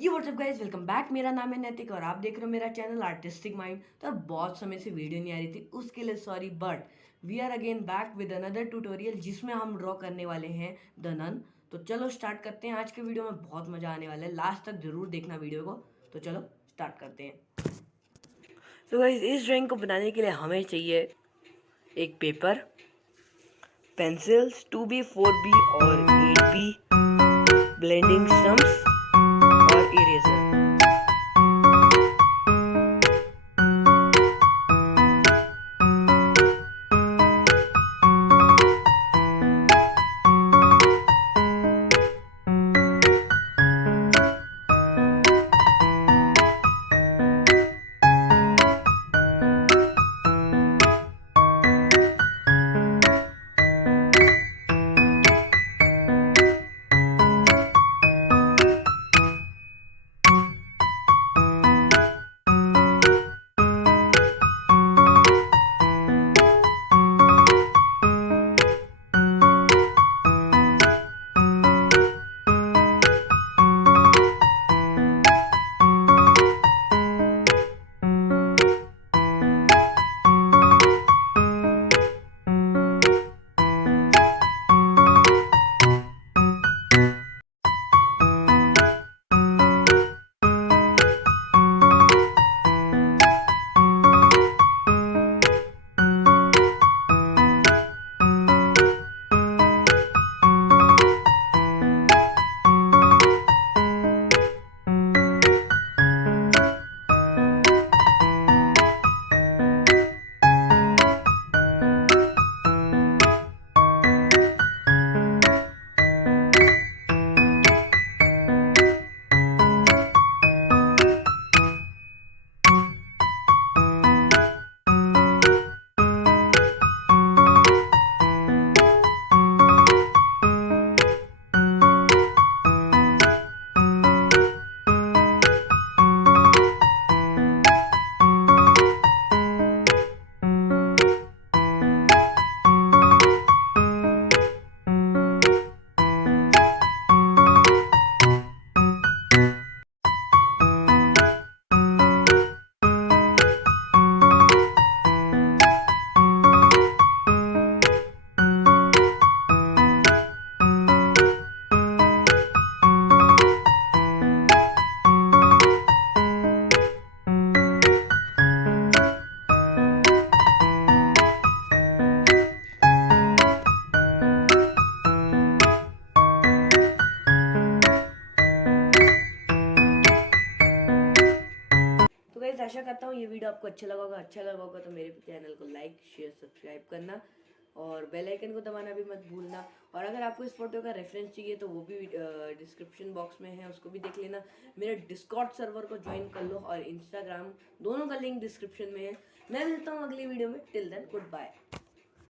ये WhatsApp guys, welcome back. मेरा नाम है नैतिक और आप देख रहे हो मेरा चैनल आर्टिस्टिक माइंड। तो बहुत समय से वीडियो नहीं आ रही थी, उसके लिए sorry, but we are again back with another tutorial जिसमें हम ड्रॉ करने वाले हैं द नन। तो चलो स्टार्ट करते हैं। आज के वीडियो में बहुत मजा आने वाला है, लास्ट तक जरूर देखना वीडियो को। तो चलो स्टार्ट करते हैं। तो गाइस, इस ड्राइंग को बनाने के लिए हमें चाहिए एक पेपर, पेंसिल्स 2B 4B और 8B, ब्लेंडिंग स्टम्प्स और इरेजर। तो गाइस, आशा करता हूँ ये वीडियो आपको अच्छा लगा होगा तो मेरे चैनल को लाइक शेयर सब्सक्राइब करना और बेल आइकन को दबाना भी मत भूलना। और अगर आपको इस फोटो का रेफरेंस चाहिए तो वो भी डिस्क्रिप्शन बॉक्स में है, उसको भी देख लेना। मेरे डिस्कॉर्ड सर्वर को ज्वाइन कर लो और इंस्टाग्राम, दोनों का लिंक डिस्क्रिप्शन में है। मैं मिलता हूँ अगली वीडियो में। Till then, good bye.